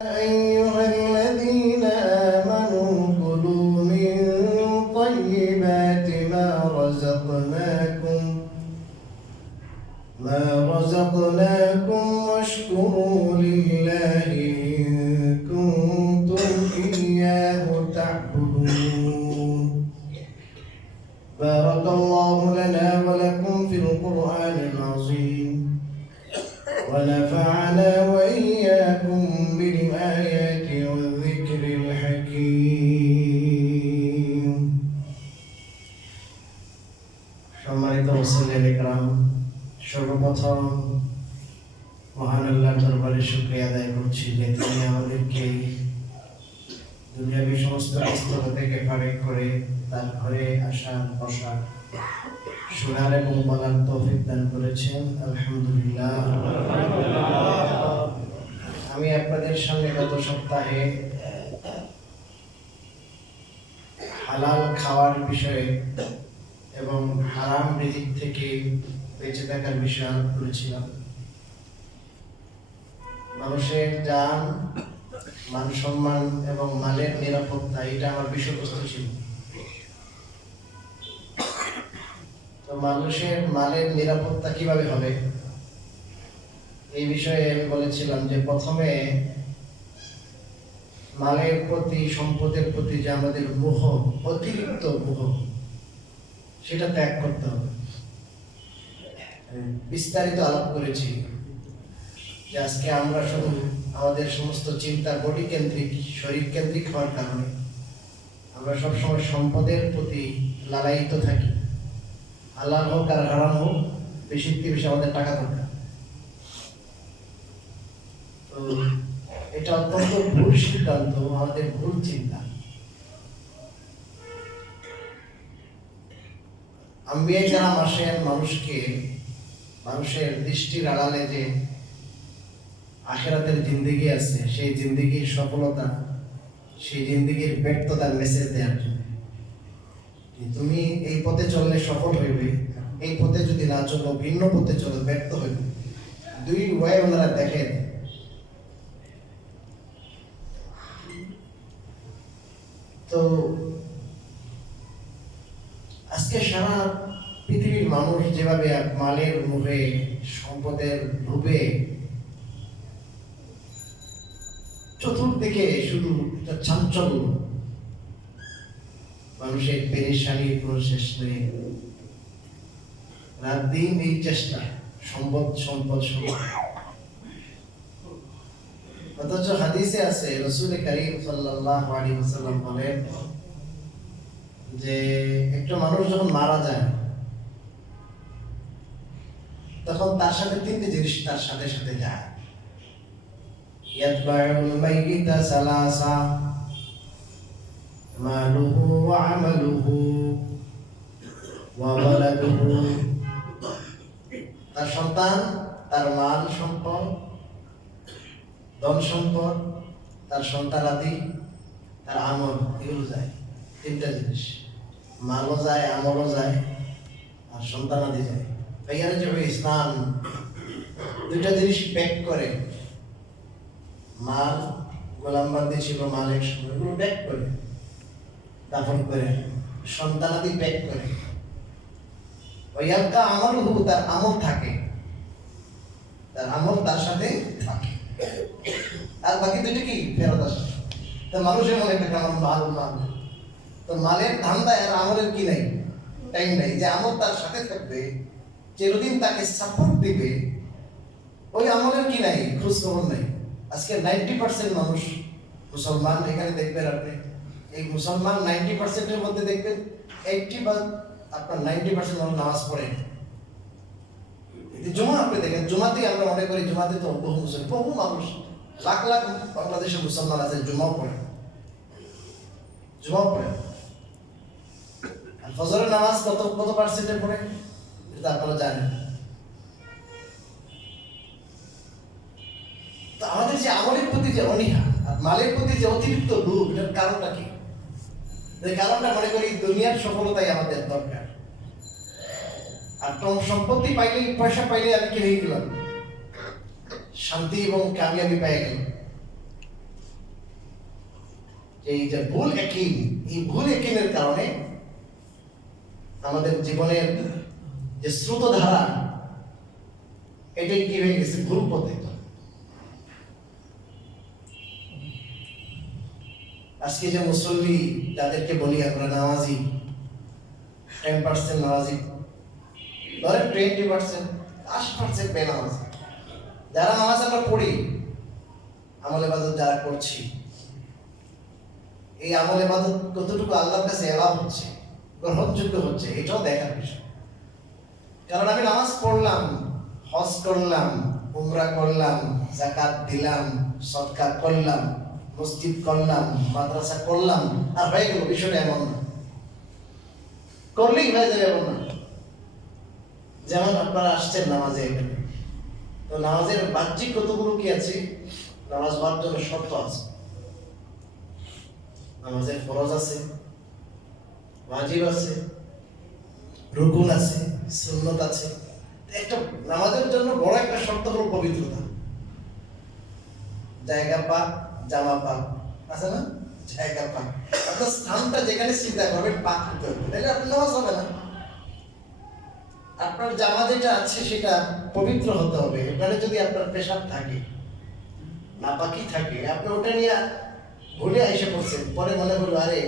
أيها الذين آمنوا كلوا من طيبات ما رزقناكم واشكروا لله إن كنتم إياه تعبدون. بارك الله لنا ولكم في القرآن العظيم ونفعنا وإياكم بالآيات والذكر الحكيم. সম্মানিত মুসলিম ইকরাম, সর্বপ্রথম মহান আল্লাহর দরবারে শুকরিয়া আদায় করছি যে তিনি আমাদেরকে দুনিয়াবী সমস্ত ব্যস্ততা থেকে ফারেক করে তার ঘরে আসা বসা শোনার এবং বলার তৌফিক দান করেছেন। আলহামদুলিল্লাহ। আমি আপনাদের সামনে গত সপ্তাহে হালাল খাওয়ার বিষয়ে এবং হারাম রিজিক থেকে বেঁচে থাকার বিষয়ে আলোচনা করেছিলাম। মানুষের জান, মান সম্মান এবং মালের নিরাপত্তা, এটা আমার বিষয়বস্তু ছিল। তো মানুষের মালের নিরাপত্তা কিভাবে হবে এই বিষয়ে আমি বলেছিলাম যে প্রথমে মালের প্রতি, সম্পদের প্রতি যে আমাদের মোহ, অতিরিক্ত মোহ, সেটা ত্যাগ করতে হবে। বিস্তারিত আলাপ করেছি যে আজকে আমরা শুধু আমাদের সমস্ত চিন্তা বডি কেন্দ্রিক, শরীর কেন্দ্রিক হওয়ার কারণে আমরা সবসময় সম্পদের প্রতি লালায়িত থাকি। হালাল হোক আর হারাম হোক, বেশি বেশি আমাদের টাকা দরকার। তো এটা অত্যন্ত ভুল সিদ্ধান্ত, আমাদের ভুল চিন্তা। আম্বিয়া কেরাম আসেন মানুষের দৃষ্টির আড়ালে যে আখিরাতের জিন্দেগি আছে, সেই জিন্দেগির সফলতা, সেই জিন্দেগির ব্যর্থতার মেসেজ দেওয়ার জন্য। তুমি এই পথে চললে সফল হইবে, এই পথে যদি না চলো, ভিন্ন পথে চলো, ব্যর্থ হইবে। দুই ওয়ে ওনারা দেখেন। তো আজকে সারা পৃথিবীর মানুষ যেভাবে মালের লোভে, সম্পদের লোভে চতুর্দিকে শুধু একটা চাঞ্চল্য, মানুষের পেরেশানির কোনো শেষ নেই। রাত দিন এই চেষ্টা, সম্পদ। অথচ হাদিসে আছে, রাসূল কারীম সাল্লাল্লাহু আলাইহি ওয়াসাল্লাম বলেন যে একটা মানুষ যখন মারা যায় তখন তার সাথে তিনটি জিনিস তার সাথে সাথে যায়। ইয়াতবাউল মাইয়িতা সালাসা মালুহু ওয়া আমালুহু ওয়া ওয়ালাদুহু। তার সন্তান, তার মাল সম্পদ, ধন সম্পদ, তার সন্তানাদি, তার আমল, এগুলো যায়। তিনটা জিনিস, মালও যায়, আমলও যায়, আর সন্তানাদি যায়। ভাইয়ারা যাবে ইসলাম দুইটা জিনিস ব্যাক করে। মাল গোলামবান্দি ছিল, মালের সময় এগুলো ব্যাক করে, দাফন করে, সন্তানাদি ব্যাক করে। ওয়াইয়াবকা আমালুহু, তার আমল থাকে, তার আমল তার সাথে থাকে, আর বাকি দুটো কি ফেরত আসে। তো মানুষের মনে থাকে আমার মাল। তো মালের ধান্দা আর আমলের কি নাই, টাইম নাই। যে আমল তার সাথে থাকবে, চিরদিন তাকে সাপোর্ট দিবে, ওই আমলের কি নাই, খোঁজ খবর নাই। আজকে 90% মানুষ মুসলমান, এখানে দেখবেন আপনি এই মুসলমান 90%-এর মধ্যে দেখবেন 80 বা আপনার 90% মানুষ নামাজ পড়ে। জুমা আপনি দেখেন, জুমাতেই আমরা মনে করি জুমাতে তো বহু মুসলিম, বহু মানুষ, লাখ লাখ বাংলাদেশে মুসলমান আছে, জুমাও পড়ে। আর ফজরের নামাজ কত পার্সেন্টে পড়ে এটা আপনারা জানেন। তো আমাদের যে আমলের প্রতি যে অনীহা আর মালের প্রতি যে অতিরিক্ত লোভ, এটার কারণটা কি? এই কারণটা মনে করি দুনিয়ার সফলতাই আমাদের দরকার। আর সম্পত্তি পাইলে, পয়সা পাইলে আমি কি হয়ে গেলাম, শান্তি এবং কামিয়াবি পেয়ে গেলাম। এই যে ভুল ইয়াকিন, এই ভুল ইয়াকিনের কারণে আমাদের জীবনের যে স্রোতধারা এটাই কি হয়ে গেছে, ভুল পথে। আজকে যে মুসল্লি যাদেরকে বলি আমরা নামাজি, 10% নামাজি, ধরেন 20%, 80% বেনামাজি। যারা নামাজ আমরা পড়ি, আমল ইবাদত যারা করছি, এই আমল ইবাদত কতটুকু আল্লাহর কাছে এলাও হচ্ছে, গ্রহণযোগ্য হচ্ছে, এটাও দেখার বিষয়। কারণ আমি নামাজ পড়লাম, হজ করলাম, উমরা করলাম, যাকাত দিলাম, সদকা করলাম, মসজিদ করলাম, মাদ্রাসা করলাম, আর হয়ে গেল, বিষয়টা এমন না। করলেই হয়ে যাবে এমন না। যেমন আপনারা আসছেন নামাজে এখানে, তো নামাজের বাহ্যিক কতগুলো কি আছে, নামাজ হওয়ার জন্য শর্ত আছে। নামাজের ফরজ আছে, ওয়াজিব আছে, রুকুন আছে, সুন্নত আছে। একটা নামাজের জন্য বড় একটা শর্ত হলো পবিত্রতা। জায়গা পাক, জামা পাক আছে না, জায়গা পাক, আপনার স্থানটা যেখানে চিন্তা করবেন পাক হতে হবে, তাহলে আপনার নামাজ হবে না। আপনার জামা যেটা আছে সেটা পবিত্র হতে হবে। এবারে যদি আপনার পেশাব থাকে, নাপাকি থাকে, আপনি ওটা নিয়ে ভুলে এসে পড়ছেন, পরে মনে হলো আরে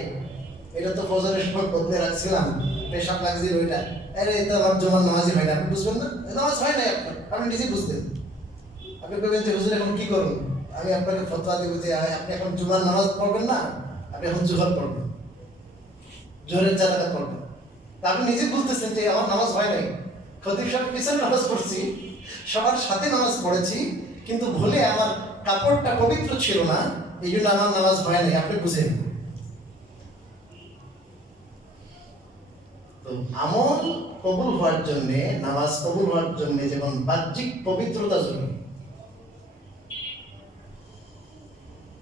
এটা তো ফজরের সময় বদলে রাখছিলাম, পেশাব লাগছে ওইটা, আরে এটা আমার জমার নামাজই হয় না। আপনি বুঝবেন না, নামাজ হয় না আপনার, আপনি নিজে বুঝতেন। আপনি বলবেন যে হুজুর এখন কি করুন, আমি আপনাকে ফতোয়া দেবো যে আপনি এখন জুমার নামাজ পড়বেন না, আপনি এখন জোহর পড়বেন, জোহরের জানাজা পড়বেন। আপনি নিজে বুঝতেছেন যে আমার নামাজ হয় নাই, খতিব সাহেব পিছনে নামাজ পড়ছি, সবার সাথে নামাজ পড়েছি, কিন্তু ভুলে আমার কাপড়টা পবিত্র ছিল না, এই জন্য আমার নামাজ হয় নাই। আপনি বুঝেন। তো আমল কবুল হওয়ার জন্য, নামাজ কবুল হওয়ার জন্য যেমন বাহ্যিক পবিত্রতা জরুরি,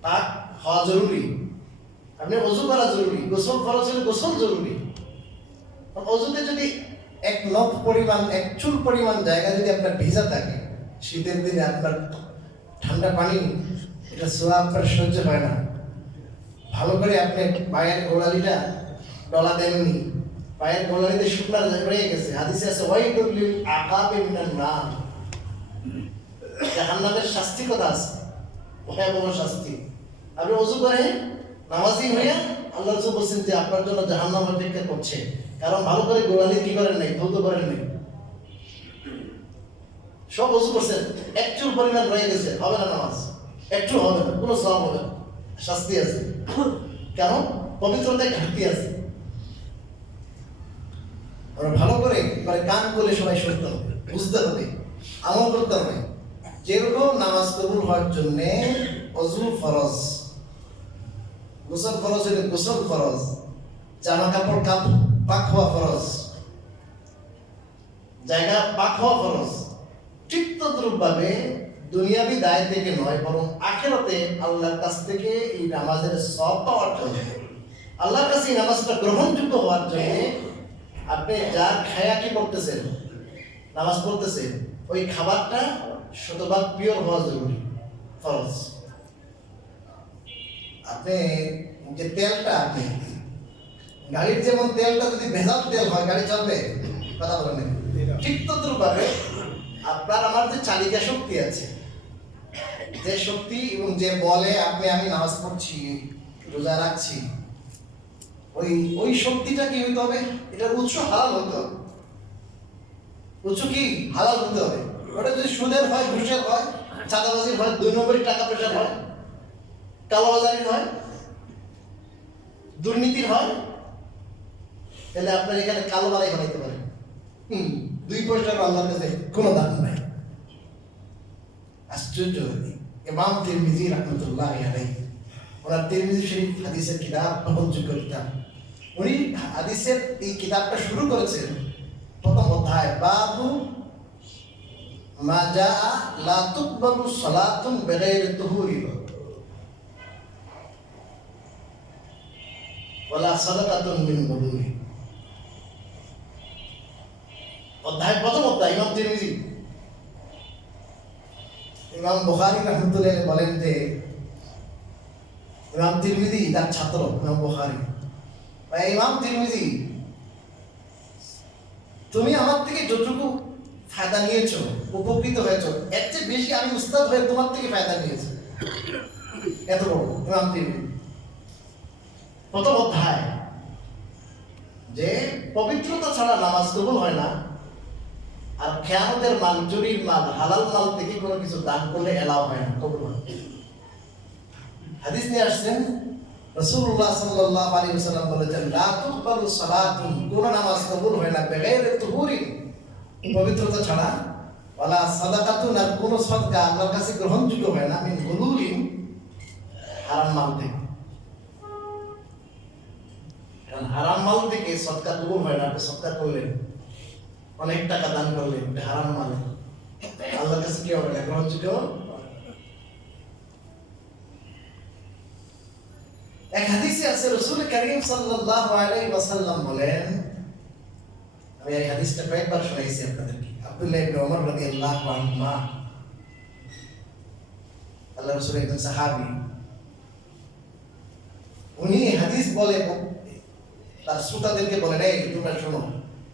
পাক হওয়া জরুরি, আপনি ওযু করা জরুরি, গোসল ফরজ হলে গোসল জরুরি। ওযুতে যদি এক নখ পরিমাণ, এক চুল পরিমাণ জায়গা যদি আপনার ভিজা থাকে, শীতের দিনে আপনার ঠান্ডা পানি এটা ছোঁয়া আপনার সহ্য হয় না, ভালো করে আপনি পায়ের গোড়ালিটা ডলা দেননি, পায়ের গোড়ালিতে শুকনা রয়ে গেছে, হাদিসে আছে ওয়াইলুল লিল আকাবি মিনান নার, জাহান্নামের শাস্তি কথা আছে, ভয়াবহ শাস্তি। আপনি ওযু করে নামাজি হইয়া আল্লাহ রাসূল বলেন যে আপনার জন্য জাহান্নাম অপেক্ষা করছে, কারণ ভালো করে গোড়ালি কি করেন নাই, ধৌত করেন নাই, সব ওযু করছেন, এক চুল পরিমাণ রয়ে গেছে, হবে না নামাজ, একটু হবে না, কোনো সওয়াব হবে না, শাস্তি আছে। কেন? পবিত্রতায় ঘাটতি আছে। আমরা ভালো করে কান করে সবাই শুনতে হবে, বুঝতে হবে, আমল করতে হবে। যেরকম নামাজ কবুল হওয়ার জন্য ওযু ফরজ, গোসল ফরজ হলে গোসল ফরজ, জামা কাপড় পাক হওয়া ফরজ, জায়গা পাক হওয়া ফরজ, ঠিক তদ্রূপভাবে দুনিয়াবি দায় থেকে নয়, বরং আখিরাতে আল্লাহর কাছ থেকে এই নামাজের সওয়াব পাওয়ার জন্য, আল্লাহর কাছে এই নামাজটা গ্রহণযোগ্য হওয়ার জন্য আপনি যার খায়া কি করতেছেন, নামাজ পড়তেছেন, ওই খাবারটা শতভাগ পিওর হওয়া জরুরি, ফরজ। আপনি যে তেলটা, আপনি গাড়ির যেমন তেলটা যদি ভেজাল তেল হয় গাড়ি চলবে, কথা বলেন, ঠিক তদ্রূপভাবে আপনার আমার যে চালিকা শক্তি আছে, যে শক্তি এবং যে বলে আপনি আমি নামাজ পড়ছি, রোজা রাখছি, ওই শক্তিটা কি হইতে হবে, এটার উৎস হালাল হতে হবে। উৎস কি হালাল হতে হবে। ওটা যদি সুদের হয়, ঘুষের হয়, চাঁদাবাজির হয়, 2 নম্বরের টাকা পয়সার হয়, কালোবাজারির হয়, দুর্নীতির হয়, তাহলে আপনার এখানে কালো বালাই বানাইতে পারেন। 2 পয়সার আল্লাহর কাছে কোনো দাম নাই। আশ্চর্য। ইমাম তিরমিজি রাহমাতুল্লাহি আলাইহি, ওনার তিরমিজি শরীফ হাদিসের কিতাব, গ্রহণযোগ্য কিতাব, উনি হাদিসের এই কিতাবটা শুরু করেছেন প্রথম অধ্যায়, বাবু মা জাআ লা তুকবালু সালাতুন বিগাইরি তুহুরি ওয়ালা সাদাকাতুন মিন বুদুরি। অধ্যায়, প্রথম অধ্যায়, ইমাম তিরমিজি। ইমাম বুখারী রাহমাতুল্লাহি বলেন যে ইমাম তিরমিজি তার ছাত্র ইমাম বুখারী, ইমাম তিরমিজি, তুমি আমার থেকে যতটুকু ফায়দা নিয়েছো, উপকৃত হয়েছো, এর চেয়ে বেশি আমি উস্তাদ হয়ে তোমার থেকে ফায়দা নিয়েছি। এত বড় ইমাম তিরমিজি। প্রথম অধ্যায় যে পবিত্রতা ছাড়া নামাজ কবুল হয় না, আর খেয়ানতের মাল, চুরির মাল, হালাল মাল থেকে কোনো কিছু দান করলে এলাও হয় না, কবুল হয়। হাদিস নিয়ে আসছেন রাসূলুল্লাহ সাল্লাল্লাহু আলাইহি ওয়াসাল্লাম বলেছেন, লা তুকবালু সালাতুন, কোন নামাজ কবুল হয় না বিগাইরি তুহুরিন, পবিত্রতা ছাড়া, ওয়ালা সাদাকাতুন, আর কোন সদকা আল্লাহর কাছে গ্রহণযোগ্য হয় না মিন গুলুলিন, হারাম মাল থেকে। কারণ হারাম মাল থেকে সদকা কবুল হয় না। আপনি সদকা করলেন, অনেক টাকা দান করলেন, হারাম মাল, আল্লাহর কাছে কি হবে না, গ্রহণযোগ্য। এক হাদিসে আছে রাসূল কারীম সাল্লাল্লাহু আলাইহি ওয়াসাল্লাম বলেন, আমি এই হাদিসটা কয়েকবার শোনাইছি আপনাদেরকে, আব্দুল্লাহ ইবনে ওমর রাদিয়াল্লাহু আনহুমা, আল্লাহর রাসূলের একজন সাহাবী, উনি হাদিস বলে তার শ্রোতাদেরকে বলেন, এই তোমরা শোনো,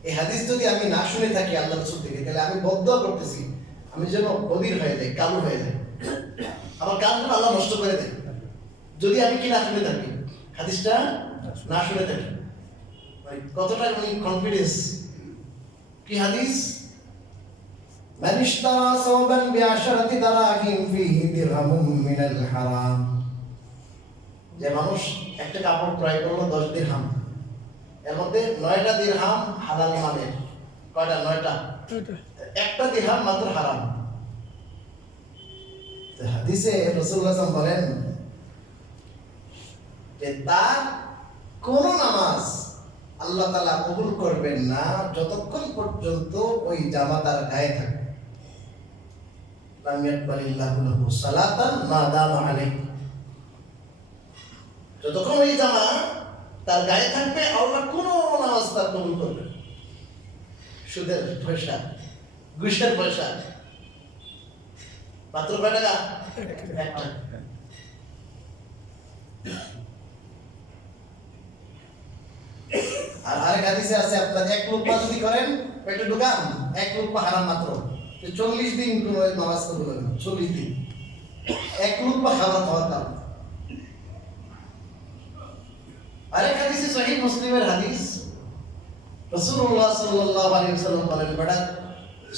এই হাদিস যদি আমি না শুনে থাকি আল্লাহর রাসূল থেকে, তাহলে আমি বদদুয়া করতেছি, আমি যেন বধির হয়ে যাই, কালো হয়ে যাই, আমার কানগুলো আল্লাহ নষ্ট করে দেয় যদি আমি কি না শুনে থাকি, হাদিসটা না শুনে থাকি। কতটা উনি কনফিডেন্স। কি হাদিস? মান ইশতারা সাওবান বিআশারাতি দারাহিম ফিহি দিরহামুম মিনাল হারাম, যে মানুষ একটা কাপড় ক্রয় করলো 10 দিরহাম, এর মধ্যে 9টা দিরহাম হালাল মালের। কয়টা? 9টা। একটা দিরহাম মাত্র হারাম। তো হাদিসে রাসূলুল্লাহ সাল্লাল্লাহু আলাইহি ওয়াসাল্লাম বলেন যে তার কোন নামাজ আল্লাহ তাআলা কবুল করবেন না যতক্ষণ পর্যন্ত ওই জামা তার গায়ে থাকে। লাম ইয়াকবালিল্লাহু লাহু সালাতান মা দামা আলাইহি, যতক্ষণ ওই জামা তার গায়ে থাকবে আল্লাহ কোন নামাজ তার কবুল করবে না। সুদের পয়সা, ঘুষের পয়সা, মাত্র কয় টাকা? 1 টাকা। আর আরেক হাদিসে আছে, আপনার 1 লুকমা যদি করেন পেটে ঢুকান, 1 লুকমা হারাম মাত্র, 40 দিন কোনো নামাজ কবুল হবে না। 40 দিন 1 লুকমা খাবার খাওয়ার কারণ। আরেক হাদিসে সহিহ মুসলিমের হাদিস, রাসূলুল্লাহ সাল্লাল্লাহু আলাইহি ওয়াসাল্লাম বলেন, বেটা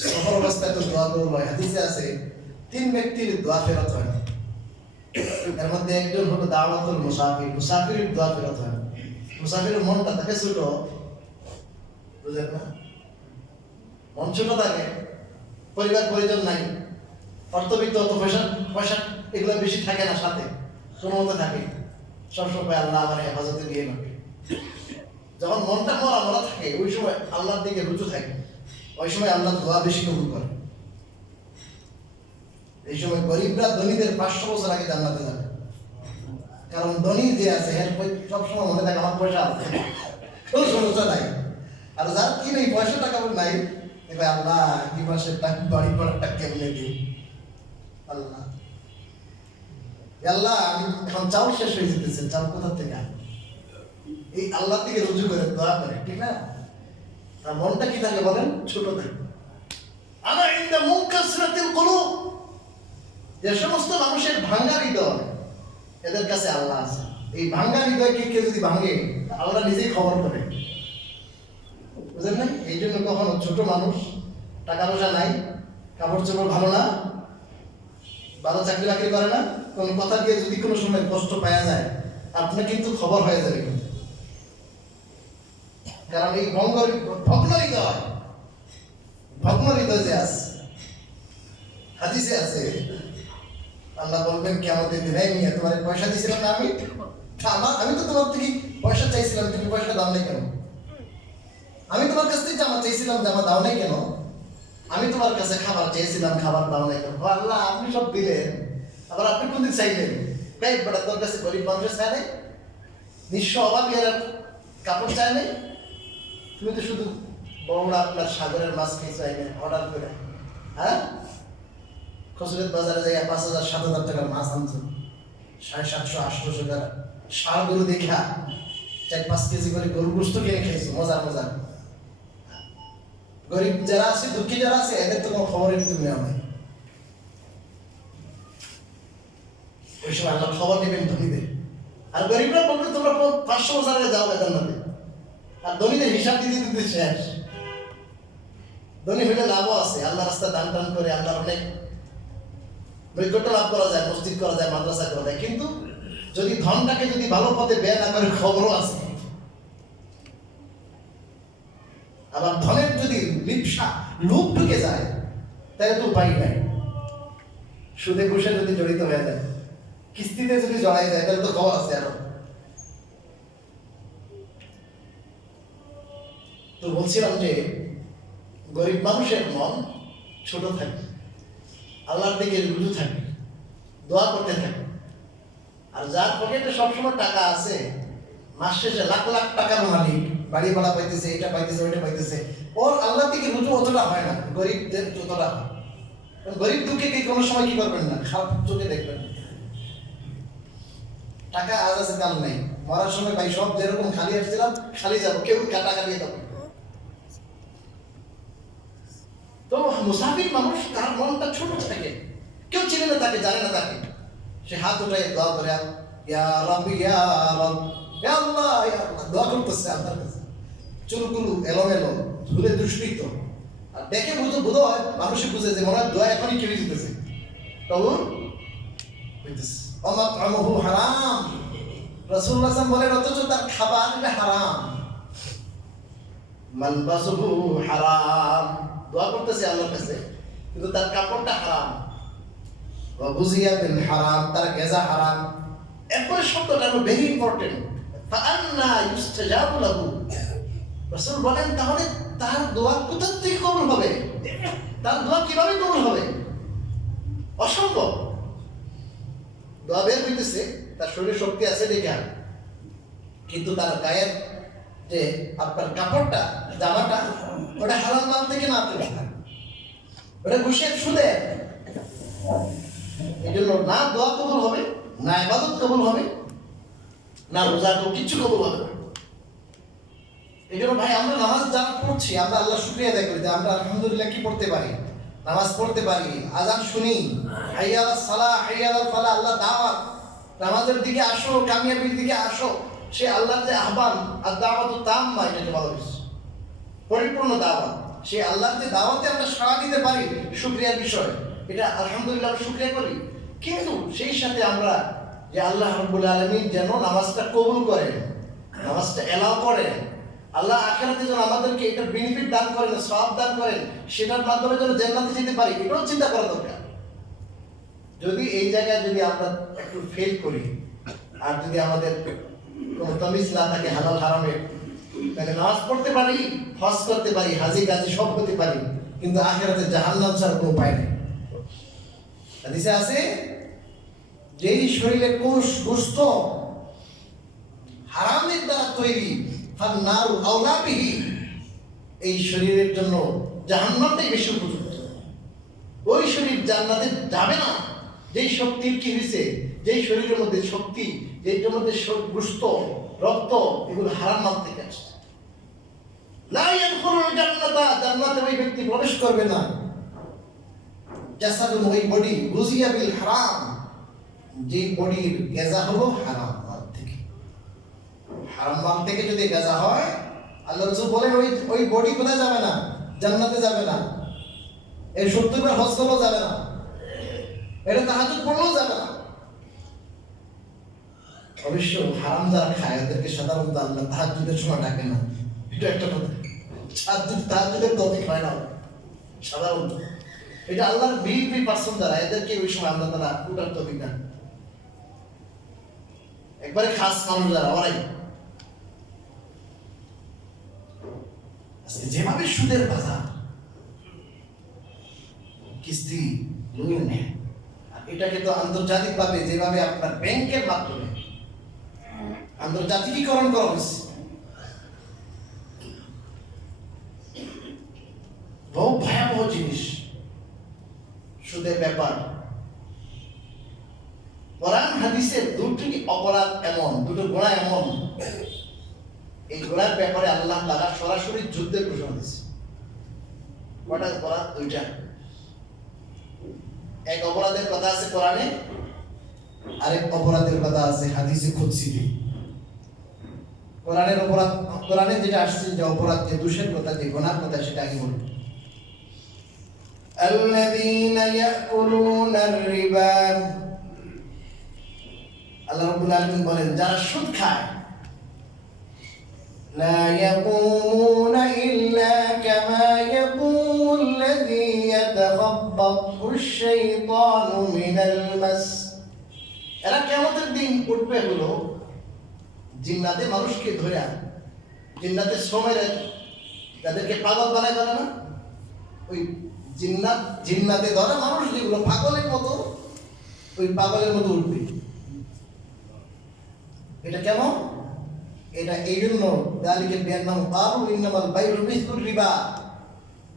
সফর অবস্থায় তো দোয়া করব। হাদিসে আছে 3 ব্যক্তির দোয়া ফেরত হয় না। এর মধ্যে একজন হলো দাওয়াতুল মুসাফির, মুসাফিরের দোয়া ফেরত হয় না। মুসাফিরের মনটা থাকে ছোট, বুঝলেন না? মন ছোট থাকে, পরিবার পরিজন নাই, অর্থবিত্ত, অত পয়সা এগুলো বেশি থাকে না, সাথে কোনো মতো থাকে, সবসময় আল্লাহ আমার হেফাজতে দিয়ে রাখে। যখন মনটা মরা মরা থাকে, ওই সময় আল্লাহর দিকে রুজু থাকে, ওই সময় আল্লাহ দোয়া বেশি কবুল করে। এই সময় গরিবরা ধনীদের 500 বছর আগে জান্নাতে যাবে। কারণ ধনী যে আছে এর সবসময় মনে থাকে আমার পয়সা আছে, কোনো সমস্যা নাই। আর যার কি নেই, পয়সা টাকা নাই, এবার আল্লাহ কি মাসের টাকা বাড়ি ভাড়াটা কেমনে দিই, আল্লাহ আল্লাহ আমি এখন চাউল শেষ হয়ে যেতেছে, চাউল কোথা থেকে? এই আল্লাহ থেকে রুজু করে দোয়া করে, ঠিক না? তার মনটা কি থাকে বলেন? ছোট থাকে। আনা ইনদা মুনকাসরাতিল কুলুব, যে সমস্ত মানুষের ভাঙা হৃদয়, এদের কাছে আল্লাহ আছে। এই ভাঙা হৃদয়কে কেউ যদি ভাঙে, আল্লাহ নিজেই খবর করে, বুঝলেন না? এই জন্য কখনো ছোট মানুষ, টাকা পয়সা নাই, কাপড় চোপড় ভালো না, ভালো চাকরি বাকরি করে না, কোন কথা দিয়ে যদি কোনো সময় কষ্ট পাওয়া যায়, আপনার কিন্তু খবর হয়ে যাবে। কারণ এই ভগ্ন হৃদয় যে আছে, হাদিসে আছে, আল্লাহ বলবেন কিয়ামতের দিনে, মিয়া তোমার পয়সা দিয়েছিলাম না আমি তো তোমার থেকে পয়সা চাইছিলাম, তুমি পয়সা দাও নাই কেন? আমি তোমার কাছ থেকে জামা চাইছিলাম, জামা দাও নাই কেন? আমি তোমার কাছে খাবার চেয়েছিলাম, খাবার দাও নাই কেন? আল্লাহ আপনি সব দিলেন, আবার আপনি কোনদিন চাইলেন? তাই বেটা তোর কাছে গরিব মানুষের চায় নাই, নিঃস্ব অভাবীরা কাপড় চায় নাই, তুমি তো শুধু বড় আপনার সাগরের মাছ খেয়ে চাইলেন অর্ডার করে, হ্যাঁ? খসুরের বাজারে যাই 5,000 7,000 টাকার মাছ আনছো, 750-800 টাকা ষাঁড় গরু দেখা 4-5 কেজি করে গরুর গোশত কিনে খেয়েছে, মজার মজার। গরিব যারা আছে, দুঃখী যারা আছে, এদের তো কোনো খবরই কিন্তু নেওয়া নাই। ওই সময় আল্লাহ খবর নেবেন ধনীদের, আর গরিবরা বলবে তোমরা 500 বছর আগে যাও জান্নাতে, আর ধনীদের হিসাব দিতে দিতে শেষ। ধনী হইলে লাভও আছে, আল্লাহ রাস্তা দান টান করে আল্লাহর অনেক নৈকট্য লাভ করা যায়, মসজিদ করা যায়, মাদ্রাসা করা যায়। কিন্তু যদি ধনটাকে যদি ভালো পথে ব্যয় না করে, খবরও আছে। আবার ধনের যদি লিপসা লোভ ঢুকে যায়, তাহলে তো উপায় নাই। সুদে ঘুষে যদি জড়িত হয়ে যায়, কিস্তিতে যদি জড়াই যায়, তাহলে তো খবর আছে আরো। তো বলছিলাম যে গরিব মানুষের মন ছোট থাকে, আল্লাহর দিকে রুজু থাকে, দোয়া করতে থাকে। আর যার পকেটে সবসময় টাকা আছে, মাস শেষে লাখ লাখ টাকার মালিক, বাড়ি ভাড়া পাইতেছে, এটা পাইতেছে, ওইটা পাইতেছে, ওর আল্লাহ থেকে রুজু অতটা হয় না, গরিবদের যতটা হয়। গরিব দুঃখীকে কোনো সময় কি করবেন না, খারাপ চোখে দেখবেন। টাকা আজ আছে কাল নেই, মরার সময় ভাই সব যেরকম খালি আসছিলাম খালি যাবো, কেউ টাকা দিয়ে দেবো। তো মুসাফির মানুষ, তার মনটা ছোট থাকে, কেউ চিনে না তাকে, জানে না তাকে। সে হাত উঠায় দোয়া করে, ইয়া রাব্বি ইয়া রাব, ইয়া আল্লাহ ইয়া আল্লাহ, দোয়া করতেছে আল্লাহর কাছে। চুলগুলো এলোমেলো, ধুলে দুষ্কৃত, আর দেখে বোধ হয় মানুষে বুঝে যে মনে হয় দোয়া এখনই কেউ দিতেছে, তবু হইতেছে। অমাতআমুহু হারাম, রাসূলুল্লাহ সাল্লাল্লাহু আলাইহি ওয়াসাল্লাম বলেন, অথচ তার খাবার এটা হারাম। মালবাসুহু হারাম, দোয়া করতেছে আল্লাহর কাছে, কিন্তু তার কাপড়টা হারাম। ওয়া বুজিয়া বিল হারাম, তার গেজা হারাম। এরপরে শব্দটা ভেরি ইম্পর্টেন্ট, ফাআন্না ইউস্তাজাবু লাহু। রাসূল বলেন, তাহলে তার দোয়া কোথা থেকে কবুল হবে? তার দোয়া কিভাবে কবুল হবে? অসম্ভব। দোয়া বের হইতেছে, তার শরীরে শক্তি আছে দেখে, কিন্তু তার গায়ের যে আপনার কাপড়টা, জামাটা, ওটা হালাল মাল থেকে না, ওটা ঘুষের সুদে। এই জন্য না দোয়া কবুল হবে, না ইবাদত কবুল হবে, না রোজা কিছু কবুল হবে না। এই জন্য ভাই, আমরা নামাজ যারা পড়ছি, আমরা আল্লাহ শুকরিয়া আদায় করি যে আমরা আলহামদুলিল্লাহ কি পড়তে পারি, নামাজ পড়তে পারি, আযান শুনি, হাইয়া আলাস সালাহ, হাইয়া আলাল ফালাহ, আল্লাহ দাওয়াত, নামাজের দিকে আসো, কামিয়াবির দিকে আসো। সে আল্লাহর যে আহ্বান, আর দাওয়াতু তাম্মা, এটাকে বলা হয়েছে পরিপূর্ণ দাওয়াত। সে আল্লাহর যে দাওয়াতে আমরা সাড়া দিতে পারি, শুকরিয়ার বিষয়, এটা আলহামদুলিল্লাহ আমরা শুকরিয়া করি। কিন্তু সেই সাথে আমরা যে আল্লাহ রাব্বুল আলামিন যেন নামাজটা কবুল করেন, নামাজটা এলাও করেন, আল্লাহ আখিরাতে যেন আমাদেরকে এটার বেনিফিট দান করেন, সওয়াব দান করেন, সেটার মাধ্যমে যেন জান্নাতে যেতে পারি, এটাও চিন্তা করা দরকার। যদি এই জায়গায় যদি আমরা একটু ফেল করি, আর যদি আমাদের কোনো তামিজ না থাকে হালাল হারামের, তাহলে নামাজ পড়তে পারি, হজ করতে পারি, হাজি গাজি সব হতে পারি, কিন্তু আখিরাতে জাহান্নাম ছাড়া কোনো উপায় নেই। হাদিসে আছে, যেই শরীরে কোষ গোশত হারামের দ্বারা তৈরি, ফান্নারু আওলা বিহি, এই শরীরের জন্য জাহান্নামটাই বেশি উপযুক্ত। ওই শরীর জান্নাতে যাবে না যেই শক্তির কি হয়েছে, যেই শরীরের মধ্যে শক্তি, যেটার মধ্যে গোশত, রক্ত, এগুলো হারাম মাল থেকে আসছে। লা ইয়াদখুলুল জান্নাতা, জান্নাতে ওই ব্যক্তি প্রবেশ করবে না। জাসাদুন, ওই বডি, গুজিয়া বিল হারাম, যে বডির গেজা হলো হারাম মাল থেকে। হারাম মাল থেকে যদি গেজা হয়, আল্লাহ রাসূল বলেন ওই বডি কোথায় যাবে না? জান্নাতে যাবে না। এই 70 বার হজ করলেও যাবে না, এটা তাহাজ্জুদ পড়লেও যাবে না। অবশ্য হারাম যারা খায়, ওদেরকে সাধারণত আল্লাহ তাহাজ্জুদের সময় ডাকে না, এটা একটা কথা। তাহাজ্জুদের তৌফিক হয় না সাধারণত, এটা আল্লাহর বিপি পার্সন যারা, এদেরকে ওই সময় আল্লাহ তাআলা উঠার তৌফিক দেন। একবারে খাস মানুষ যারা, ওরাই। যেভাবে সুদের বাজার, কিস্তি, লোন, এটাকে তো আন্তর্জাতিকভাবে যেভাবে আপনার ব্যাংকের মাধ্যমে আন্তর্জাতিকীকরণ করা হয়েছে, বহু ভয়াবহ জিনিস সুদের ব্যাপার। কোরআন হাদিসের দুটি অপরাধ এমন, দুটো গুনাহ এমন, এই গুনার ব্যাপারে আল্লাহ তাআলা সরাসরি যুদ্ধের ঘোষণা দিয়েছে। কয়টা অপরাধ? দুইটা। এক অপরাধের কথা আছে কোরআনে, আরেক অপরাধের কথা আছে হাদিসে কুদসিতে। কোরআনের অপরাধ, কোরআনে যেটা আসছে যে অপরাধ, যে দোষের কথা, যে গুনার কথা, সেটা আগে বলুন। আল্লাযীনা ইয়াকুলুনার রিবা, আল্লাহ রাব্বুল আলামিন বলেন যারা সুদ খায়, লা ইয়াকুমুনা ইল্লা কামা ইয়াকুমুল্লাযী ইয়াতাখাব্বাতুশ শাইতানু মিনাল মাস, এরা কিয়ামতের দিন উঠবে হলো জিন্নাতে মানুষকে ধরে, জিন্নাতে শ্রমের তাদেরকে পাগল বানায় করে না, ওই জিন্নাতে ধরা মানুষ যেগুলো পাগলের মতো, ওই পাগলের মতো উঠবে। এটা কেমন? এটা এই জন্য দালিকে বিয়ান্নাম কালু ইন্নামাল বাইউ মিসলুর রিবা,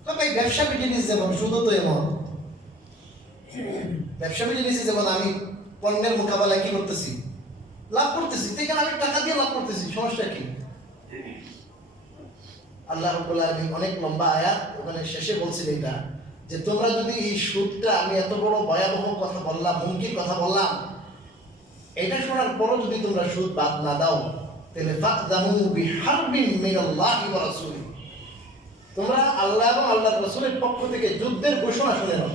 তবে ব্যবসা বিজনেস যেমন শুধু তো এমন, ব্যবসা বিজনেস যেমন আমি পণ্যের মোকাবেলায় কি করতেছি, লাভ করতেছি, এখানে আমি টাকা দিয়ে লাভ করতেছি, সমস্যা কি? আল্লাহ রাব্বুল আলামিন অনেক লম্বা আয়াত ওখানে শেষে বলছেন এটা, যে তোমরা যদি এই সুদটা, আমি এত বড় ভয়াবহ কথা বললাম, হুমকির কথা বললাম, এটা শোনার পরও যদি তোমরা সুদ বাদ না দাও, তাহলে ফাকদামু বিহারবিন মিনাল্লাহি ওয়া রাসূলিহি, তোমরা আল্লাহ এবং আল্লাহর রাসূলের পক্ষ থেকে যুদ্ধের ঘোষণা শুনে নাও।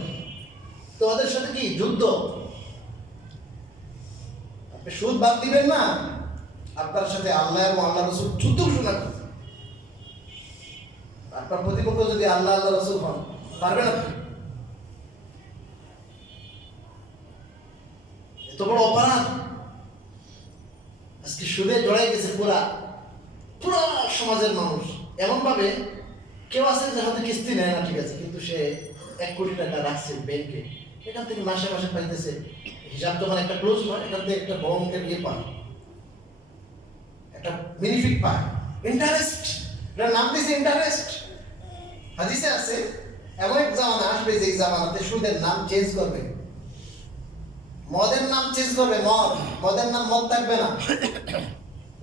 তোমাদের সাথে কি যুদ্ধ? আপনি সুদ বাদ দিবেন না, আপনার সাথে আল্লাহ এবং আল্লাহর রাসূল যুদ্ধ ঘোষণা করবে। আপনার প্রতিপক্ষ যদি আল্লাহ আল্লাহ রাসূল হন, পারবেন আপনি? এত বড় অপরাধ আজকে সুদে জড়াই গেছে পুরা সমাজের মানুষ। এমন ভাবে কেউ আছে যে হয়তো কিস্তি নেয় না, ঠিক আছে, কিন্তু সে 1 কোটি টাকা রাখছে ব্যাংকে, এখান থেকে মাসে মাসে পাইতেছে, হিসাব যখন একটা ক্লোজ হয়, এখান থেকে একটা বড় অঙ্কের ইয়ে পায়, একটা বেনিফিট পায়, ইন্টারেস্ট, এটার নাম দিয়েছে ইন্টারেস্ট। হাদিসে আছে এমন এক জামানা আসবে যে জামানাতে সুদের নাম চেঞ্জ করবে, মদের নাম চেঞ্জ করবে, মদের নাম মদ থাকবে না,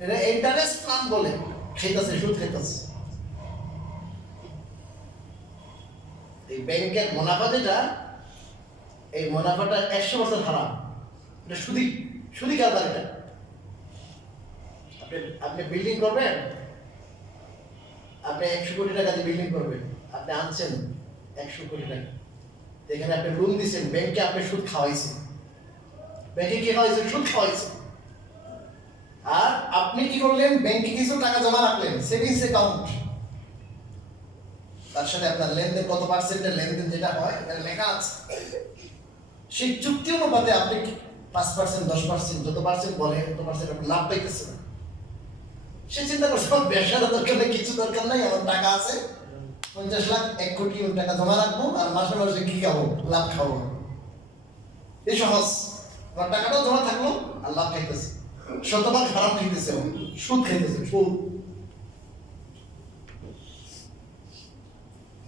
এটা ইন্টারেস্ট নাম বলে খেতেছে, সুদ খেতেছে। এই ব্যাংকের মুনাফা যেটা, এই মুনাফাটা 100 বছর হারাম, এটা সুদি কারবার। এটা আপনি বিল্ডিং করবেন, আপনি 100 কোটি টাকা দিয়ে বিল্ডিং করবেন, আপনি আনছেন 100 কোটি টাকা, এখানে আপনি লোন দিচ্ছেন, ব্যাংকে আপনি সুদ খাওয়াইছেন, ব্যাংকে কি খাওয়াইছেন? সুদ খাওয়াইছেন। আর আপনি কি করলেন? ব্যাংকে কিছু টাকা জমা রাখলেন, সেভিংস অ্যাকাউন্ট, তার সাথে আপনার লেনদেন কত পার্সেন্টের লেনদেন যেটা হয় এটা লেখা আছে, সেই চুক্তি অনুপাতে আপনি 5%, 10%, যত পার্সেন্ট বলে তত পার্সেন্ট আপনি লাভ পাইতেছেন। সে চিন্তা করছে আমার ব্যবসাটা দরকার নেই, কিছু দরকার নাই, আমার টাকা আছে 50 লাখ, 1 কোটি টাকা জমা রাখবো, আর মাসে মাসে কি খাবো? লাভ খাবো। এই সহজ, আমার টাকাটাও জমা থাকলো আর লাভ খাইতেছে, শতভাগ হারাম খাইতেছে, সুদ খাইতেছে, সুদ।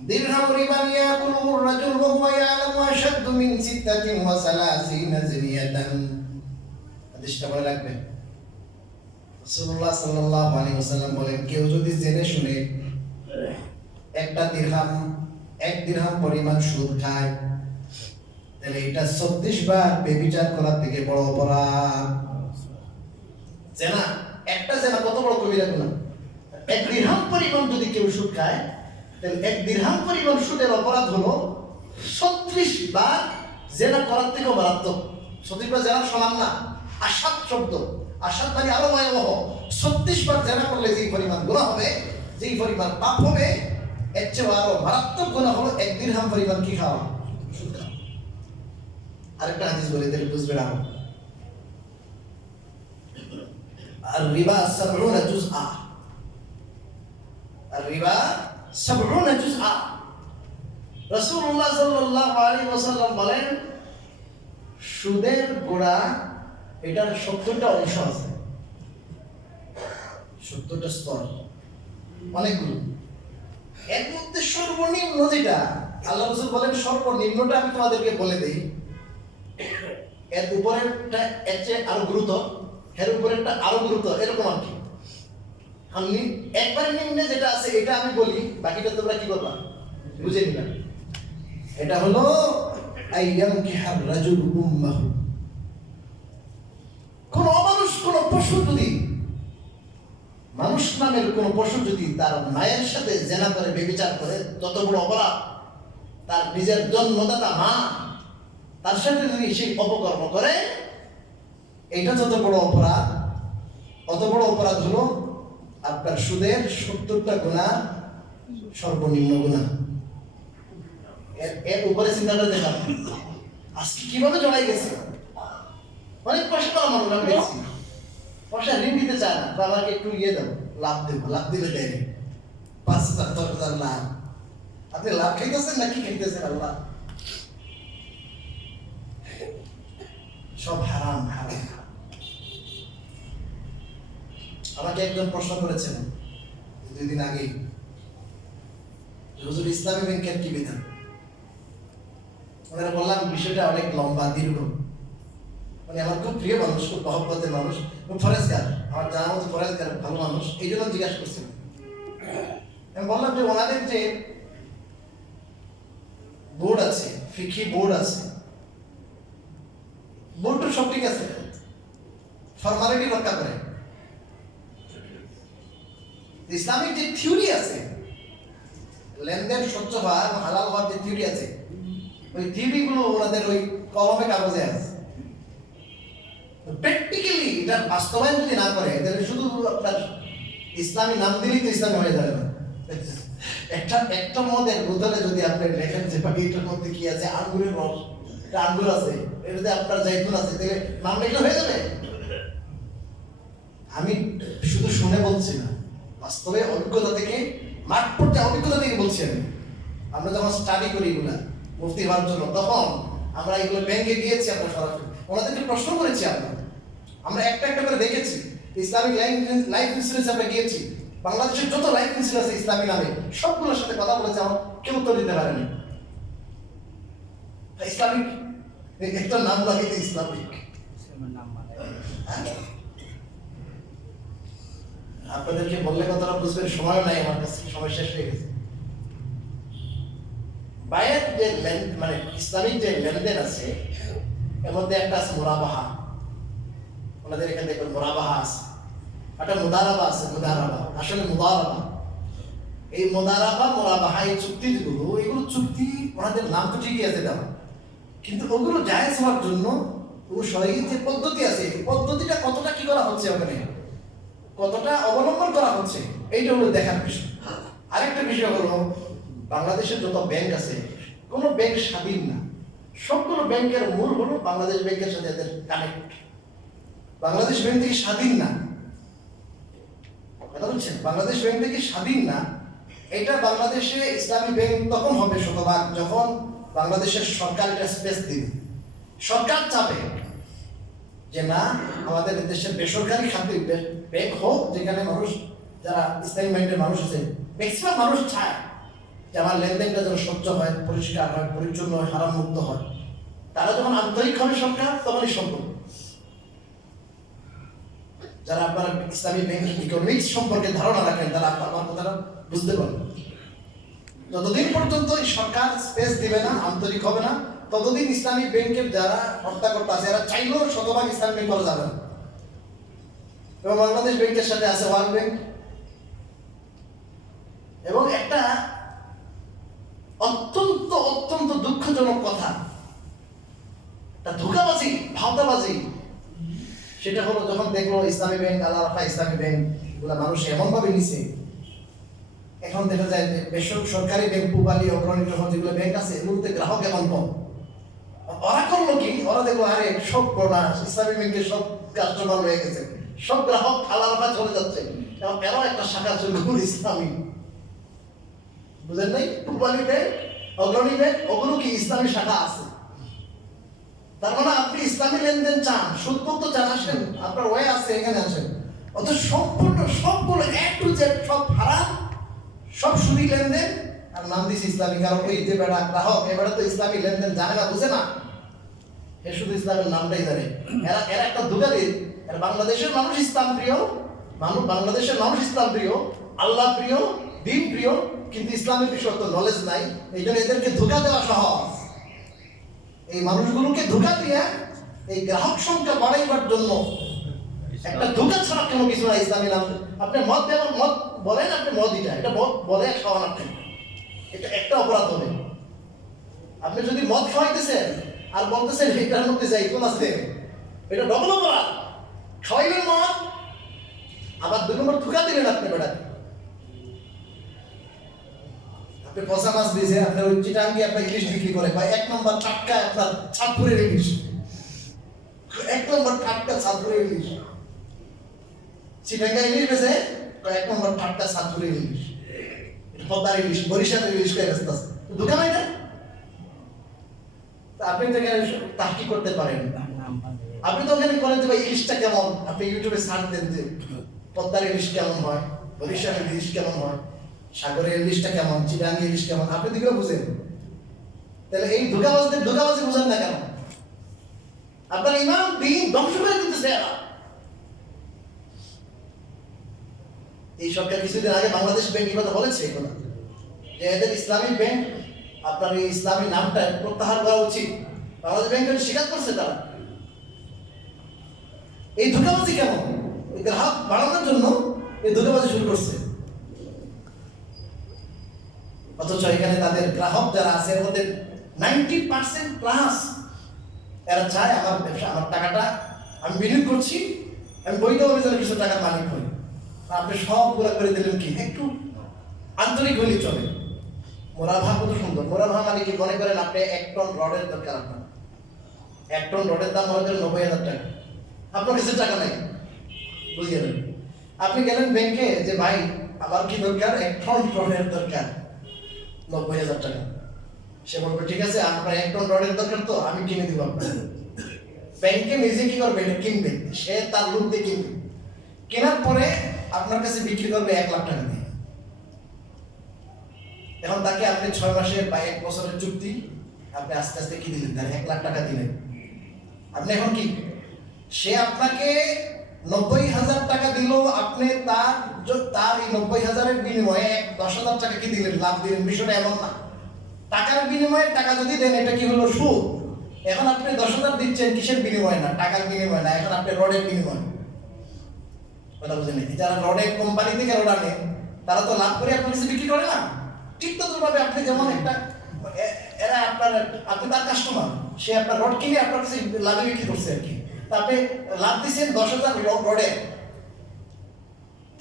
দিরহাম রিবান ইয়াকুলুহু রাজুল ওয়া হুয়া ইয়ালামু আশাদ্দু মিন 36 জিনিয়াতান। হাদিসটা মনে রাখবেন, রাসূলুল্লাহ সাল্লাল্লাহু আলাইহি ওয়াসাল্লাম বলেন, কেউ যদি জেনে শুনে একটা দিরহাম, 1 দিরহাম পরিমাণ সুদ খায়, তাহলে এটা 36 বার ব্যভিচার করার থেকে বড় অপরাধ। জেনা, একটা জেনা কত বড় কবিরা গুনাহ। 1 দিরহাম পরিমাণ যদি কেউ সুদ খায়, তাহলে 1 দিরহাম পরিমাণ সুদের অপরাধ হলো 36 বার জেনা করার থেকেও মারাত্মক। 36 বার জেনা সমান না, আসাদ শব্দ, আসাদ মানে আরো ভয়াবহ। 36 বার জেনা করলে যেই পরিমাণ গুনাহ হবে, যেই পরিমাণ পাপ হবে, এর চেয়ে আরো মারাত্মক গুনাহ হলো 1 দিরহাম পরিমাণ কি খাওয়া? সুদ খাওয়া। আরেকটা হাদিস বলে দিলে বুঝবেন আরো। আর রিবা 70 জুজআ, আর রিবা 70 জুজআ। রাসূলুল্লাহ সাল্লাল্লাহু আলাইহি ওয়াসাল্লাম বলেন, সুদের গোড়া এটার 70টা অংশ আছে, 70টা স্তর, অনেকগুলো। এর মধ্যে সর্বনিম্ন যেটা, আল্লাহ রাসূল বলেন সর্বনিম্নটা আমি তোমাদেরকে বলে দেই, এর উপরেরটা এর চেয়ে আরো গুরুতর, এর উপরেরটা আরো গুরুতর, এরকম আর কি। আমি একবার নিম্নে যেটা আছে এটা আমি বলি, বাকিটা তোমরা কি করবা বুঝে নিবা। এটা হলো আইয়ামকিহার রাজুল উম্মাহু। কোন অমানুষ, কোন পশু যদি, মানুষ নামের কোন পশু যদি তার মায়ের সাথে জেনা করে, ব্যভিচার করে, যত বড় অপরাধ। তার নিজের জন্মদাতা মা, তার সাথে যদি সেই অপকর্ম করে, এটা যত বড় অপরাধ, অত বড় অপরাধ হলো আপনার সুদের 70টা গুনাহ সর্বনিম্ন গুনাহ। এর উপরে চিন্তাটা দেখলাম আজকে কিভাবে জড়াই গেছে। অনেক পয়সা পাওয়া মানুষ আমি দেখছি, পয়সা ঋণ দিতে চায় না, আমাকে একটু ইয়ে দাও, লাভ দেবো, লাভ দিলে দেয় 5,000 10,000 লাভ। আপনি লাভ খাইতেছেন নাকি খাইতেছেন? আল্লাহ সব হারাম হারাম। আমাকে একজন প্রশ্ন করেছেন 2 দিন আগে, হুজুর ইসলামী ব্যাংকের কি বিধান? ওনারা বললাম বিষয়টা অনেক লম্বা দীর্ঘ। মানে আমার খুব প্রিয় মানুষ, খুব মহব্বতের মানুষ, ফরেজগার, আমার জানা মতো ফরেজগার, ভালো মানুষ, এই জন্য জিজ্ঞাসা করছিলাম। আমি বললাম যে ওনাদের যে বোর্ড আছে, ফিকি বোর্ড আছে, বোর্ডটা সব ঠিক আছে, ফর্মালিটি রক্ষা করে। ইসলামিক যে থিওরি আছে, লেনদেন স্বচ্ছ হওয়া এবং হালাল হওয়ার যে থিওরি আছে, ওই থিওরি গুলো ওনাদের ওই কলমে কাগজে আছে। প্র্যাকটিক্যালি এটা বাস্তবায়ন যদি না করে, তাহলে শুধু আপনার ইসলামী নাম দিলেই তো ইসলামী হয়ে যাবে না। একটা মদের বোতলে যদি আপনি লেখেন যে এটার মধ্যে কি আছে, আঙ্গুরের রস, এটা আঙ্গুর আছে, এটাতে আপনার জাইতুন আছে, তাহলে নাম লিখলে হয়ে যাবে। আমি শুধু শুনে বলছি না, বাস্তবে অভিজ্ঞতা থেকে, মাঠ পর্যায়ে অভিজ্ঞতা থেকে বলছি। আমরা যখন স্টাডি করি এগুলা মুফতি হওয়ার জন্য, তখন আমরা এগুলো ব্যাংকে গিয়েছি, আমরা সরাসরি ওনাদেরকে প্রশ্ন করেছি। আমরা একটা একটা করে দেখেছি। ইসলামিক লাইফ ইন্স্যুরেন্স আমরা গিয়েছি, বাংলাদেশের যত লাইফ ইন্স্যুরেন্স আছে ইসলামী নামে, সবগুলোর সাথে কথা বলেছে, আমার কেউ উত্তর দিতে পারেনি। ইসলামিক একটা নাম লাগে ইসলামিক। আপনাদেরকে বললে কতটা বুঝবেন, সময় নাই আমার কাছে, সময় শেষ হয়ে গেছে। বাইরের যে মানে ইসলামিক যে লেনদেন আছে, এর মধ্যে একটা আছে মুরাবাহা। ওনাদের এখানে দেখবেন মুরাবাহা আছে, একটা মুদারাবা আছে। মুদারাবা আসলে মুদারাবা, এই মুদারাবা মুরাবাহা এই চুক্তিগুলো, এগুলো চুক্তি ওনাদের নাম তো ঠিকই আছে দেওয়া, কিন্তু ওগুলো জায়েজ হওয়ার জন্য ও শরীর যে পদ্ধতি আছে, এই পদ্ধতিটা কতটা কি করা হচ্ছে, ওখানে কতটা অবলম্বন করা হচ্ছে, এইটা হলো দেখার বিষয়। আরেকটা বিষয় হলো, বাংলাদেশের যত ব্যাংক আছে, কোনো ব্যাংক স্বাধীন না। সবগুলো ব্যাংকের মূল হলো বাংলাদেশ ব্যাংকের সাথে এদের কানেক্ট। বাংলাদেশ ব্যাংক থেকে স্বাধীন না, কথা বলছেন, বাংলাদেশ ব্যাংক থেকে স্বাধীন না। এটা বাংলাদেশে ইসলামী ব্যাংক তখন হবে শতভাগ, যখন বাংলাদেশের সরকার এটা স্পেস দিবে। সরকার চাবে যে না, আমাদের দেশের বেসরকারি খাতে ব্যাংক হোক, যেখানে মানুষ, যারা ইসলামী মাইন্ডের মানুষ আছে, ম্যাক্সিমাম মানুষ চায় যে আমার লেনদেনটা যেন স্বচ্ছ হয়, পরিষ্কার হয়, পরিচ্ছন্ন হয়, হারাম মুক্ত হয়। তারা যখন আন্তরিক হবে সরকার, তখনই সম্ভব। যারা আপনারা ইসলামী ব্যাংকিং ইকোনমিক্স সম্পর্কে ধারণা রাখেন, তারা আমার কথাটা বুঝতে পারবেন। যতদিন পর্যন্ত সরকার স্পেস দিবে না, আন্তরিক হবে না, ততদিন ইসলামী ব্যাংকের যারা হর্তাকর্তা আছে, এরা চাইলেও শতভাগ ইসলামী ব্যাংক করা যাবে না। এবং বাংলাদেশ ব্যাংকের সাথে আছে ওয়ার্ল্ড ব্যাংক। এবং একটা অত্যন্ত অত্যন্ত দুঃখজনক কথা, একটা ধোঁকাবাজি, ভাওতাবাজি, সেটা হলো যখন দেখলো ইসলামী ব্যাংক, আল আরাফা ইসলামী ব্যাংক, এগুলা মানুষ এমন ভাবে নিছে, এখন দেখা যায় যে বেসরকারি ব্যাংক, পূবালী, অগ্রণী, যেগুলো ব্যাংক আছে, এগুলোতে গ্রাহক এমন কম। ওরা করলো কি, ওরা দেখলো আরে সব বোনাস ইসলামী ব্যাংকের সব কাস্টমার হয়ে গেছে, সব গ্রাহক আল আরাফা চলে যাচ্ছে, এবং এরও একটা শাখা চলে ইসলামী, বুঝেন নাই? পূবালী ব্যাংক, অগ্রণী ব্যাংক, ওগুলো কি ইসলামী শাখা আছে। তার মানে আপনি ইসলামী লেনদেন চান, সুদমুক্ত চান, আসেন, আপনার ওয়ে আছে, এখানে আসেন। অত সম্পূর্ণ সবগুলো A to Z সব হারাম, সব সুদি লেনদেন, আর নাম দিয়েছে ইসলামী। কারণ ওই যে বেড়া গ্রাহক, এ বেড়া তো ইসলামী লেনদেন জানে না, বুঝে না। এ শুধু ইসলামের নামটাই জানে। এরা এরা একটা ধোঁকা দিয়ে, বাংলাদেশের মানুষ ইসলাম প্রিয়, বাংলাদেশের মানুষ ইসলাম প্রিয়, আল্লাহ প্রিয়, দিন প্রিয়, কিন্তু ইসলামের বিষয়ে তো নলেজ নাই। এই জন্য এদেরকে ধোঁকা দেওয়া সহজ। এই মানুষগুলোকে ধোঁকা দিয়ে এই গ্রাহক সংখ্যা বাড়াইবার জন্য একটা ধোঁকা ছাড়া কোনো কিছু না ইসলামী নাম। আপনি মদ দেবেন, মদ বলেন আপনি মদ এটা মদ বলে খাওয়ান, আপনি এটা একটা অপরাধ হবে। আপনি যদি মদ খাওয়াইতেছেন আর বলতেছেন এটার মধ্যে যাইতুন আছে, এটা ডবল অপরাধ। খাওয়াইলেন মদ, আবার 2 নম্বর ধোঁকা দিলেন আপনি বেড়াতে। আপনি পচা মাছ দিয়েছে, আপনার ওই চিটাঙ্গি আপনার ইলিশ বিক্রি করে, বা 1 নম্বর টাটকা আপনার চাঁদপুরের ইলিশ, 1 নম্বর টাটকা চাঁদপুরের ইলিশ, চিটাঙ্গা ইলিশ বেছে 1 নম্বর টাটকা চাঁদপুরের ইলিশ, পদ্মার ইলিশ, বরিশালের ইলিশ করে ব্যস্ত আছে, ধোঁকা নাই না? আপনি তো এখানে তাহকি করতে পারেন, আপনি তো ওখানে বলেন যে ভাই ইলিশটা কেমন, আপনি ইউটিউবে সার্চ দেন যে পদ্মার ইলিশ কেমন হয়, বরিশালের ইলিশ কেমন হয়, সাগরের ইলিশটা কেমন, চিটাঙ্গি ইলিশ কেমন, আপনি দিকেও বুঝেন। তাহলে এই ধোঁকাবাজি বুঝেন না কেন? আপনার ইমাম দিন ধ্বংস করে দিতেছে এরা। এই সরকার কিছুদিন আগে বাংলাদেশ ব্যাংক কথা বলেছে এগুলো, যে এদের ইসলামী ব্যাংক আপনার এই ইসলামী নামটা প্রত্যাহার করা উচিত। বাংলাদেশ ব্যাংক স্বীকার করছে তারা। এই ধোঁকাবাজি কেমন? গ্রাহক বাড়ানোর জন্য এই ধোঁকাবাজি শুরু করছে। অথচ এখানে তাদের গ্রাহক যারা আছে এর মধ্যে 90% প্লাস এরা চায় আমার ব্যবসা, আমার টাকাটা আমি বিনিয়োগ করছি, আমি বৈধভাবে যেন কিছু টাকা মালিক হই। আপনি সব পুরো করে দিলেন কি? একটু আন্তরিক হলেই চলে। মোরাভা কত সুন্দর। মোরাভা মানে কি? মনে করেন আপনি 1 টন রডের দরকার, আপনার 1 টন রডের দাম মনে করেন 90,000 টাকা, আপনার কাছে টাকা নাই, বুঝে গেলেন? আপনি গেলেন ব্যাংকে যে ভাই আমার কি দরকার, 1 টন রডের দরকার, 90,000 টাকা। সে বলবে ঠিক আছে, আপনার 1 টন রডের দরকার তো আমি কিনে দিব আপনার। ব্যাংকে নিজে কি করবে? এটা কিনবে, সে তার লোক দিয়ে কিনবে, কেনার পরে আপনার কাছে বিক্রি করবে 1 লাখ টাকা দিয়ে। এখন তাকে আপনি 6 মাসের বা 1 বছরের চুক্তি, আপনি আস্তে আস্তে কি দিলেন, তার 1 লাখ টাকা দিলেন। আপনি এখন কি, সে আপনাকে 90,000 টাকা দিল, আপনি তার এই 90,000-এর বিনিময়ে 10,000 টাকা কি দিলেন, লাভ দিলেন। বিষয়টা এমন না, টাকার বিনিময়ে টাকা যদি দেন এটা কি হলো, সুদ। এখন আপনি 10,000 দিচ্ছেন কিসের বিনিময়ে? না টাকার বিনিময়ে না, এখন আপনি রডের বিনিময়ে। কথা বুঝেন? যারা রডের কোম্পানি থেকে রড আনে তারা তো লাভ করে আপনার কাছে বিক্রি করে না। ঠিক ততভাবে আপনি যেমন একটা এরা আপনি তার কাস্টমার, সে আপনার রড কিনে আপনার কাছে লাভে বিক্রি করছে আর কি। তা আপনি লাভ দিচ্ছেন 10,000 রডে।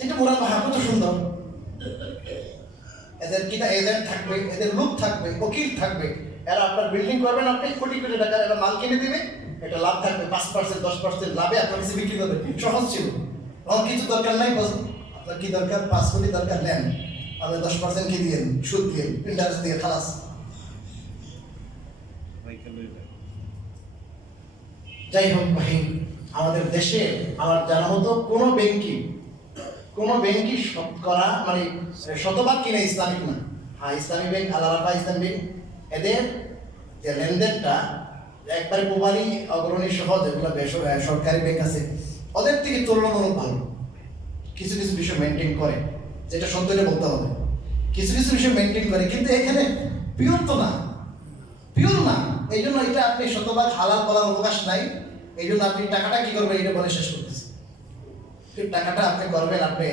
এটা মোরা ভাবো তো সুন্দর। এদের কিনা এজেন্ট থাকবে, এদের লোক থাকবে, উকিল থাকবে, এরা আপনার বিল্ডিং করবেন, আপনি কোটি কোটি টাকা এরা মাল কিনে দিবে, এটা লাভ থাকবে 5% 10% লাভে আপনার কাছে বিক্রি করবে। সহজ ছিল। আমার কিছু দরকার নাই, আপনার কি দরকার, 5 কোটি দরকার, নেন, আপনি 10% কি দিয়েন, সুদ দিয়ে, ইন্টারেস্ট দিয়ে, খালাস। যাই হোক ভাই, আমাদের দেশে আমার জানা মতো কোনো ব্যাংকই শতকরা মানে শতভাগ কিনা ইসলামিক না। হ্যাঁ, ইসলামী ব্যাংক, আল আরাফা ইসলামী ব্যাংক, এদের যে লেনদেনটা একবারে প্রমাণী অগ্রণী সহ যেগুলো সরকারি ব্যাংক আছে ওদের থেকে তুলনামূলক ভালো। কিছু কিছু বিষয় মেনটেন করে, যেটা সত্যটা বলতে হবে, কিছু কিছু বিষয় মেনটেন করে, কিন্তু এখানে পিওর তো না, পিওর না। এই জন্য এটা আপনি শতভাগ হালাল বলার অবকাশ নাই। এই জন্য আপনি টাকাটা কি করবেন এটা বলে শেষ করতেছি। টাকাটা আপনি করবেন, আপনি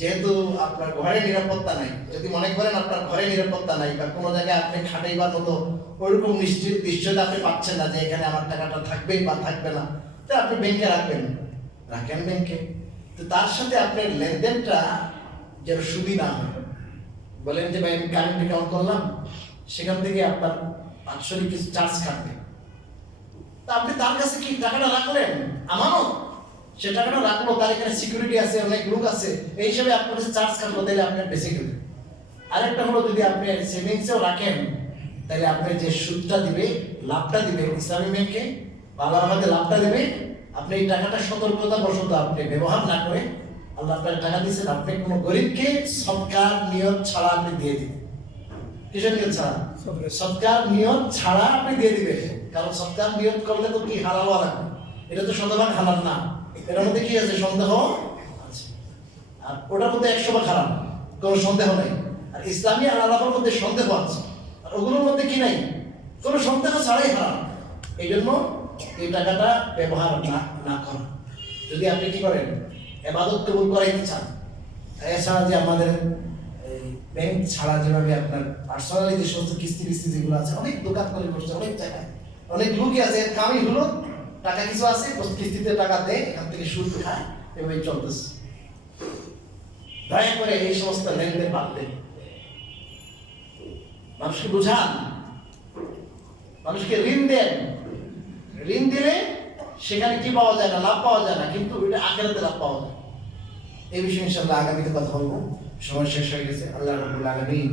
যেহেতু আপনার ঘরে নিরাপত্তা নাই, যদি মনে করেন আপনার ঘরে নিরাপত্তা নাই বা কোনো জায়গায় আপনি খাটাইবার মতো ওইরকম নিশ্চয়তা আপনি পাচ্ছেন না যে এখানে আমার টাকাটা থাকবে বা থাকবে না, তো আপনি ব্যাংকে রাখেন ব্যাংকে। তো তার সাথে আপনার লেনদেনটা যেন সুদি না হয়। বলেন যে ভাই আমি কারেন্ট অ্যাকাউন্ট করলাম, সেখান থেকে আপনার বাৎসরিক কিছু চার্জ কাটবে, তা আপনি তার কাছে কি টাকাটা রাখলেন আমানত, সে টাকাটা রাখলো, তার এখানে সিকিউরিটি আছে, অনেক লোক আছে, এই হিসাবে আপনার কাছে চার্জ কাটলো, তাহলে আপনার বেঁচে গেল। আরেকটা হলো যদি আপনি সেভিংসেও রাখেন, তাহলে আপনি যে সুদটা দিবে, লাভটা দিবে ইসলামী ব্যাংকে, আল্লাহর লাভটা দেবে, আপনি এই টাকাটা সতর্কতা বশত আপনি ব্যবহার না করে, আল্লাহ আপনার টাকা দিয়েছেন, আপনি কোনো গরিবকে সৎকার নিয়ত ছাড়া আপনি দিয়ে দিবেন। কিসের নিয়ত ছাড়া? সৎকার নিয়ত ছাড়া আপনি দিয়ে দিবেন। কারণ সপ্তাহ নিয়ত করলে তো কি হালাল লাগবে, এটা তো শতভাগ হালাল না, এটার মধ্যে কি আছে সন্দেহ আছে। আর ওটার মধ্যে 100 ভাগ হারাম, কোনো সন্দেহ নাই। আর ইসলামী হালালের মধ্যে সন্দেহ আছে, আর ওগুলোর মধ্যে কি নাই, কোনো সন্দেহ ছাড়াই হারাম। এই জন্য এই টাকাটা ব্যবহার না করা। যদি আপনি কি করেন, ইবাদত কবুল করাইতে চান, এছাড়া যে আমাদের ব্যাংক ছাড়া যেভাবে আপনার পার্সোনালি যে সমস্ত কিস্তি যেগুলো আছে, অনেক দোকান করে বসছে, অনেক জায়গায় অনেক লোকই আছে, কামই হলো টাকা কিছু আছে, কিস্তিতে টাকা দেয়, এখান থেকে সুদ খায়, এভাবে চলতেছে। দয়া করে এই সমস্ত লেনদেন বাদ দেন, মানুষকে বুঝান, মানুষকে ঋণ দেন। ঋণ দিলে সেখানে কি পাওয়া যায় না, লাভ পাওয়া যায় না, কিন্তু এটা আখিরাতে লাভ পাওয়া যায়। এই বিষয়ে ইনশাআল্লাহ আগামীতে কথা বলবো। সময় শেষ হয়ে গেছে। আল্লাহ রাব্বুল আলামিন